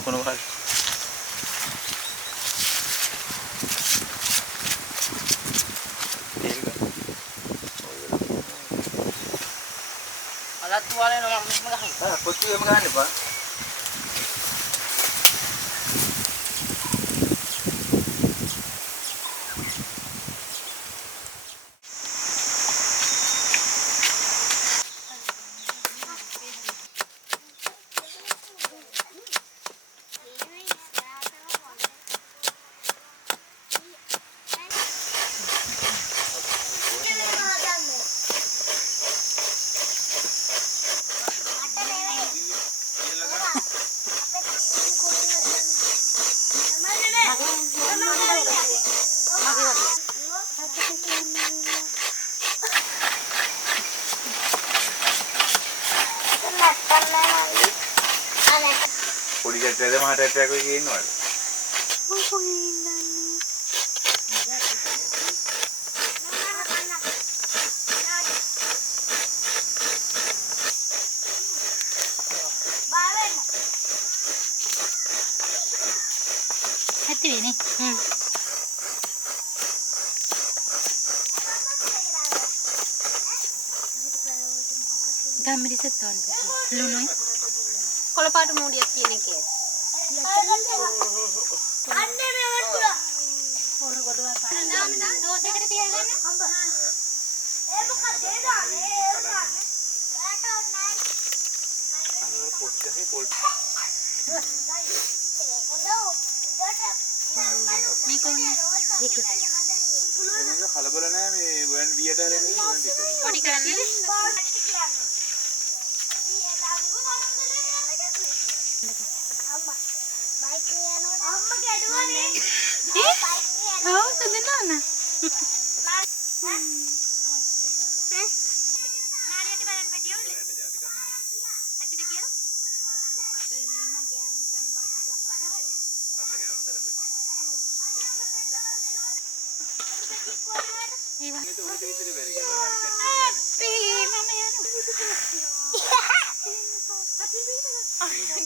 Ako na mahal. Alat wala naman mas malaki. Puti yung maghanap ba? Puri jatuh ada mah ada aku ingin wal. Hati ini. Gambar seton betul. Lunoi. Kalau pada mau dia sini ke. Ande memang pula. Orang kedua apa? Dua saya kena tiga kan? Bukan beda. Mikon. Ikut. Ini kalau boleh nih, bukan biar dah ni, bukan dikau. Kau di kanan ni? Oh, sederhana.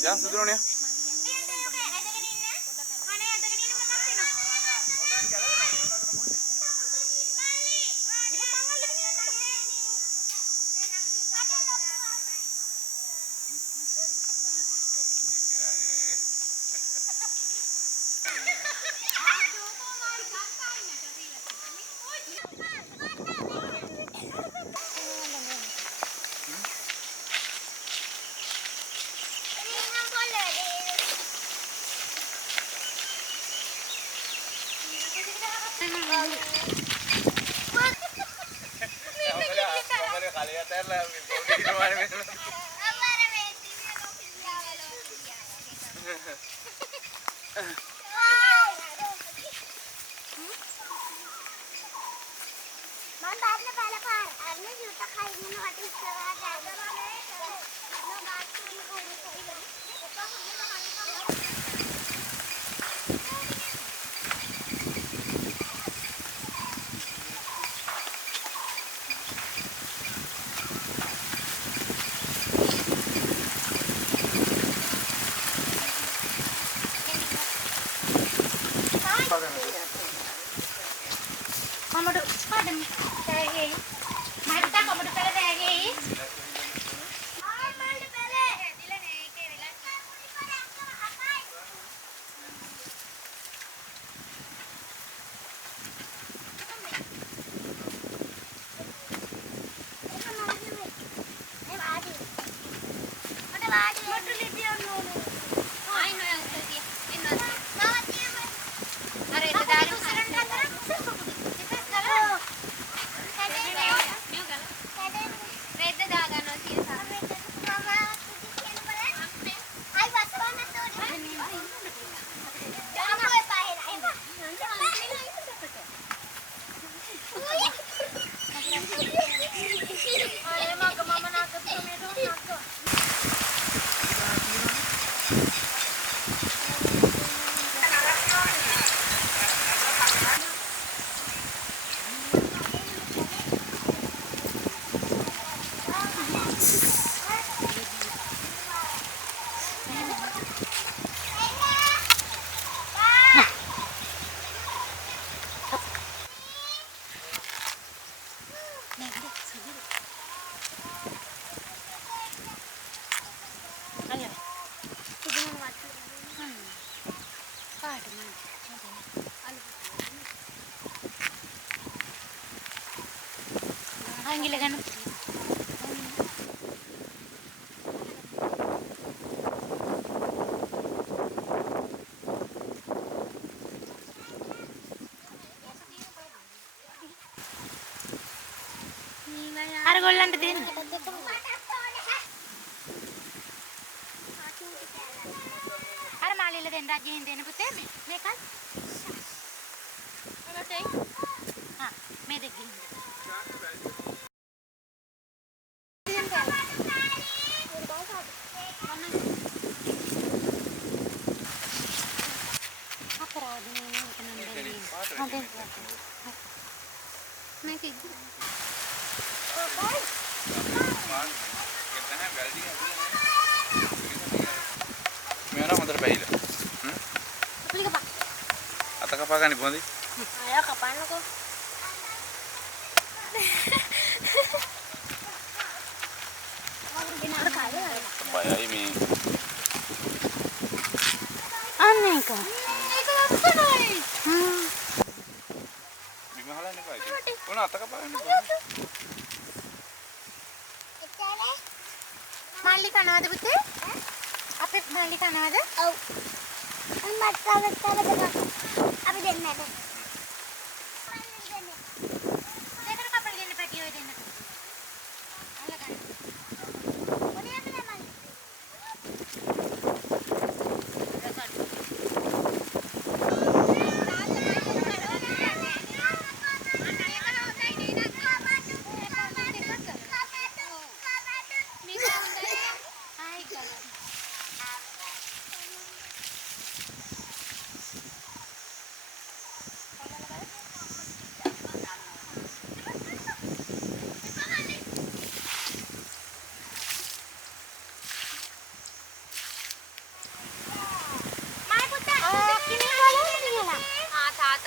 Jangan sedulur ni. ඇඟිල්ල ගන්න. අර ගොල්ලන්ට දෙන්න. අර මාළිල දෙන්න රජයෙන් දෙන්න පුතේ මේකත්. හා මේ දෙක ගිහින්. මේවා හොඳට බැහැලා. අත කපා ගන්න බොන්දි. අය කපන්නකෝ. බයයි මේ. අනේක. බිම හලන්න එපා ඉතින්. ඕන අත කපා ගන්න බොන්දි. මාළි කනවද පුතේ? අපේ මාළි කනවද? ඔව්. මට අපි දෙන්න නෑ. දෙතර කපලා දෙන්න පැටි ඔය දෙන්න. අල්ල ගන්න. ඔනේ අපි ළමයි.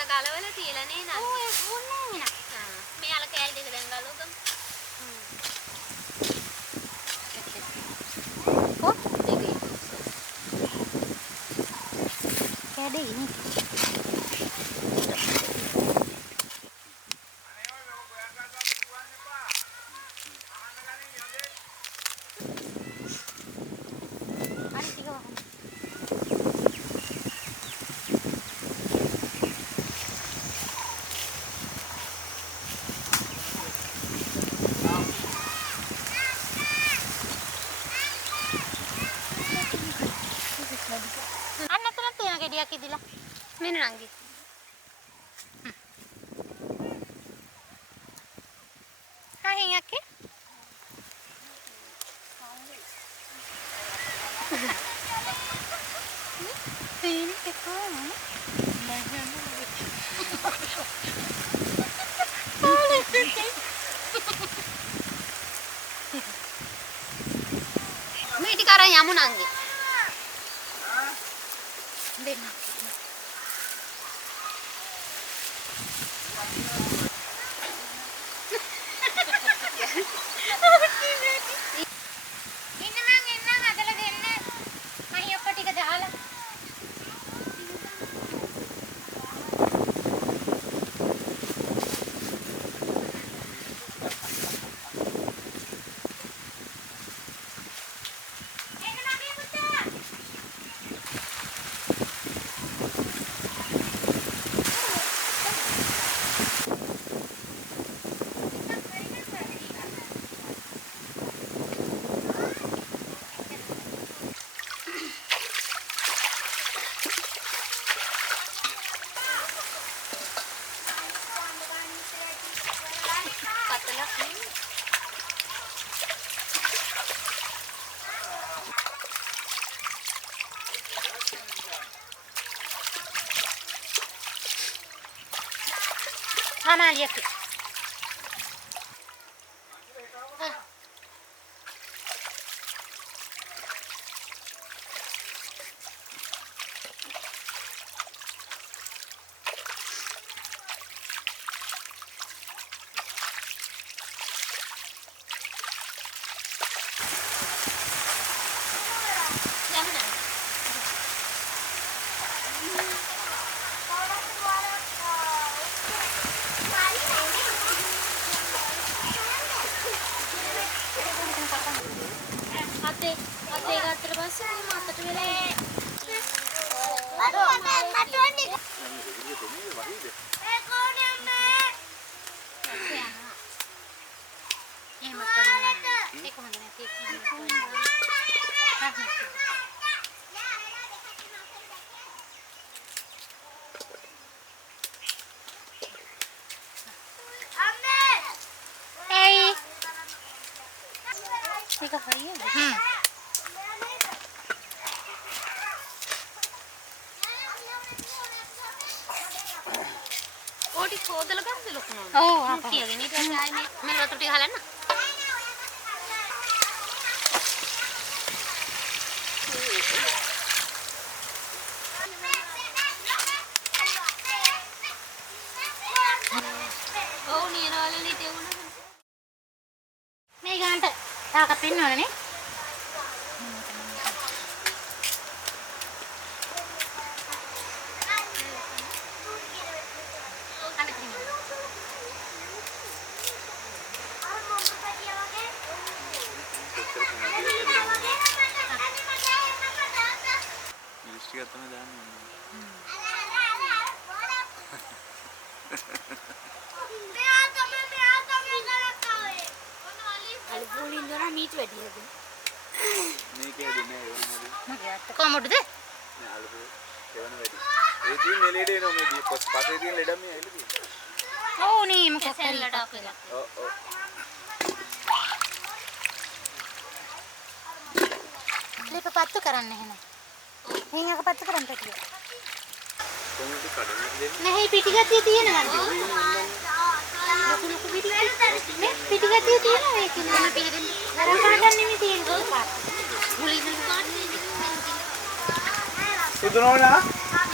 ගලවලා තියලා නේ නංගි. ඔය ඕනේ නේ. මේ අල කෑලි දෙක දැන් ගලවගමු. කො දෙකේ. කැඩේ නේ. අනිත් ටික වහන්න. ගෙඩියක් ඉදිලා මෙන්න නංගි. කහින් යකේ තේනි කකා මේ ටික අරන් යමු නංගි. දෙන්න. ඉන්න මං එන්නම් අදලා දෙන්න. මහි ඔක්කො ටික දාලා. Amalia aqui. අතේ ගත්තට පස්සේ මතට වෙලා ඕටි හොදලා ගන්න ලොකුනෝ. ඔව් කියගෙන ඊට පස්සේ ආයේ මේ වතුර ටික හලන්න. ඔව් නියනවලනේ තේුණා. මේ ගානට තාක පෙන්නවනේ. ලිස්ට් එක තමයි දාන්නේ. අලුපුලින් දොන මීට වැඩියද? මේකේ දෙන්නේ ඒ වගේ. මගේ අත කොමඩද? නෑ අලුපු ඒවන වැඩි. ඒ තියෙන ලෙඩ එනවා මේ පස්සේ තියෙන ලෙඩ මේ ඇවිල්ලා තියෙනවා. ඔව් නේ මොකක් හරි සෙල්ලට අපිලා. ඔව් ඔව්. ලිප පත්තු කරන්න එහෙනම්. හිඟක පත්තු කරන්න පිටිය. කොහොමද කඩන්න දෙන්නේ? නැහැ පිටිගතිය තියෙනවද? ලොකු ලොකු පිටිගතිය. මේ පිටිගතිය තියෙනවා ඒක නම පිටිගතිය. අර පාටක් නෙමෙයි තියෙන්නේ පාට. මුලින්ම පාට සුදුනෝනා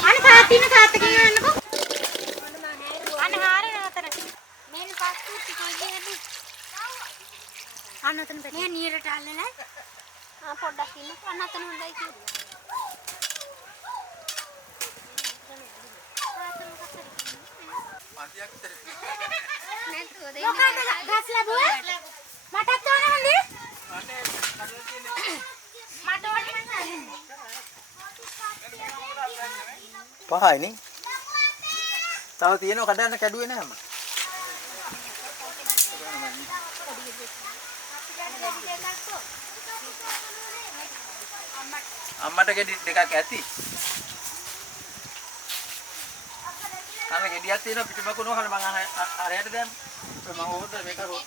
අනේ තාත්තින තාත්තගෙන් යන්නකෝ. අනේ හාරේ නතර. මේන පස්සු ටික ඉන්නේ. අන්න උතන පිටිය. මේ නියරට අල්ලලා. පොඩ්ඩක් ඉන්න අන්නතන හොඳයි කිව්වා. මාතියක් විතර. නැත්නම් මොකක්ද ගස් ලැබුවා? මටත් ඕන හොඳේ. මට ඕනේ පහයි නේ. තව තියෙනව කඩන්න කැඩුවේ නැහැ මම. අම්මට ගෙඩි දෙකක් ඇති. අම්ම ගෙඩියක් තියෙනවා පිටිමකුණෝ හල මං අරයට දැන් මම හොද මේක හොද.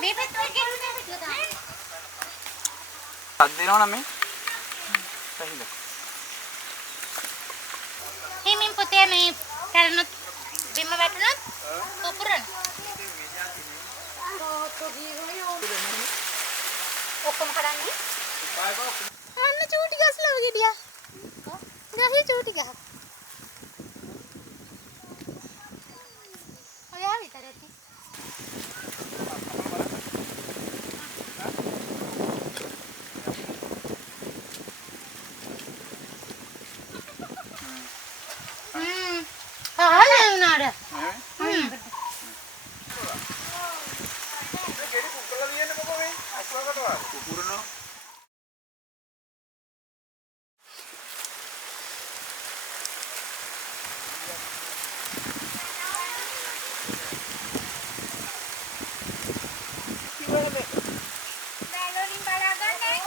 මේ පැත්තට ගෙරුනේ පිටුදා. අත් දෙනවනම් මේ. සහිද. හිමින් පුතේ මේ කරනොත් බිම වැටුණොත් කොපුරන. ඔක්කොම කරන්නේ. අන්න චූටි ගස්ලා ගෙඩියා. ගහේ චූටි ගහ. ඔයා විතර ඇති. ගෙඩි කුක්කලා දියන්නේ මොකෝ මේ? අස්වකට වාගේ. කුකුරනෝ. බැලුලින් බලාගන්නේ.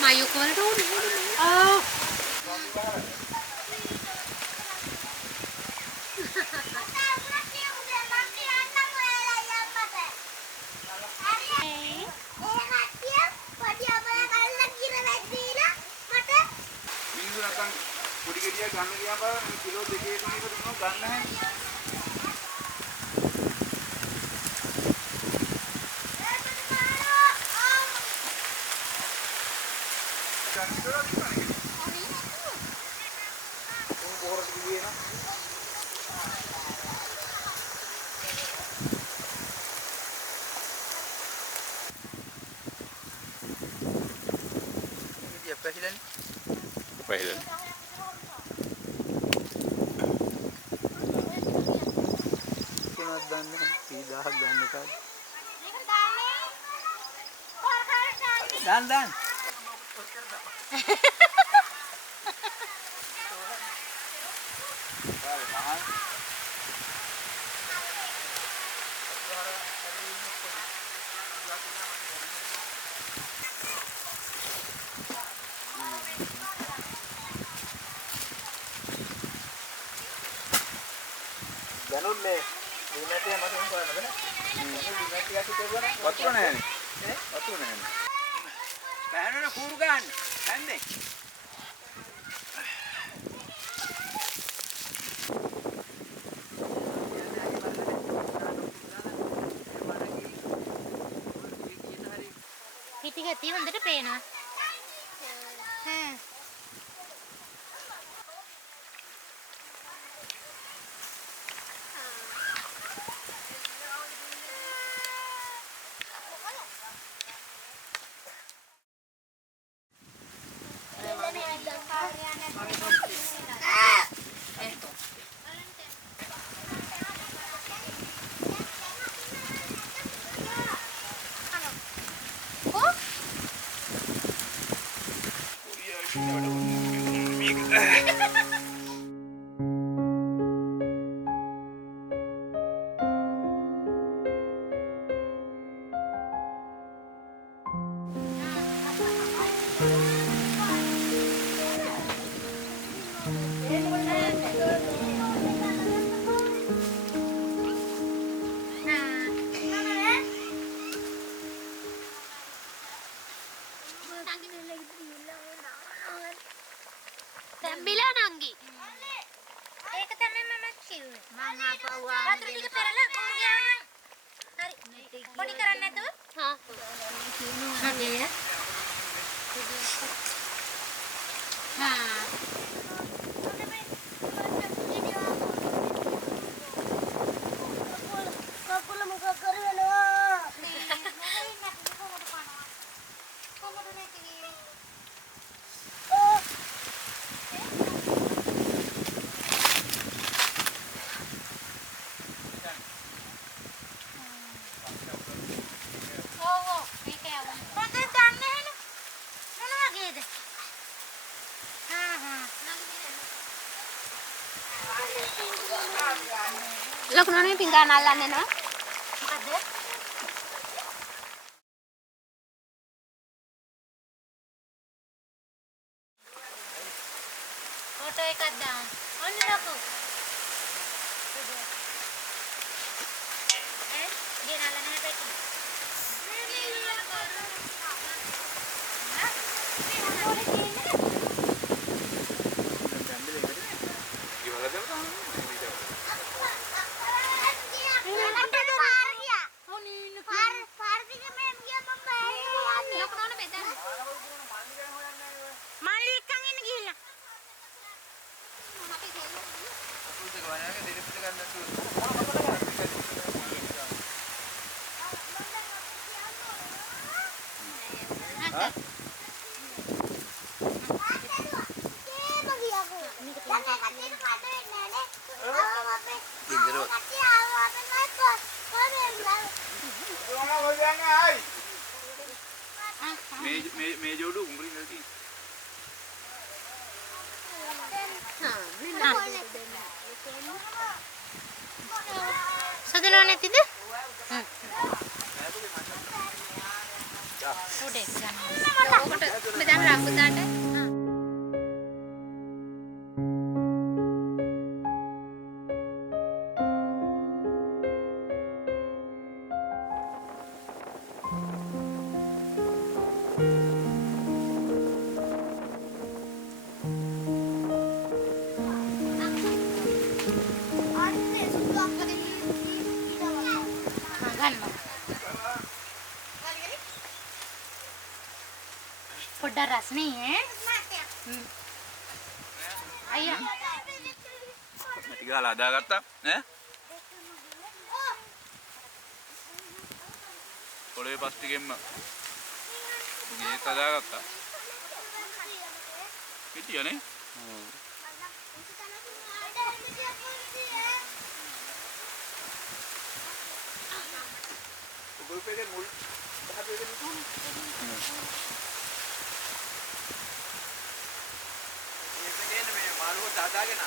මයෝ කොල්ට උඩ. ආ මිනිස්සු නැත්තම් පොඩි ගෙඩියක් ගන්න ගියාම බලන්න කිලෝ 2 3කට දුන්නොත් ගන්න නැහැ. ගන්න ඉතල දිනන්නේ. කොහොම පොරට ගියේ නා. පැහිලන්නේ. පහල. කොනක් ගන්න 3000ක් ගන්න එකයි. දාන්න. ගනුන්නේ දිනටේ මට උන් කරන්න බෑ. දිනට ටිකක් හිටවුවා නම් වතුර නැහැනේ. වතුර නැහැනේ. බෑනන කූරු ගන්න. නැන්නේ. පිටි ගැතිය හොඳට පේනවා. තැම්බිලා නංගි. ඒක තමයි මම කිව්වේ. මම ආපුවා වතුර ටික පෙරලා කෝරු ගාවනම්. හරි. පොඩි කරන්නේ නැතුව. හා. මගේ. කකුල මොකක් කරවෙනවා? ලකුණනේ පිංගාන අල්ලන්නේ නෑ. මොකද? ෆොටෝ එකක් දාන්න. ඔන්න ලකු. ගෙනල්ලා නැහැ පැටි. ඉවල දෙන්න තමයි. මේ ජෝඩු උඹරි නැති. සදනව නැතිද? උඩේ ගන්න. ඔකට මෙතන රම්බුතාන්ට. පොඩ්ඩක් රස්නේ අයියා මැටි ගහලා හදාගත්තා ඈ පොළවේ පස් ටිකෙන්ම ගේත් හදාගත්තා හිටියනේ. ඔබ පෙරේ මුල් දහපෙරේ නුතුනේ. මේක මේ මාළුව දාදාගෙන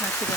Masih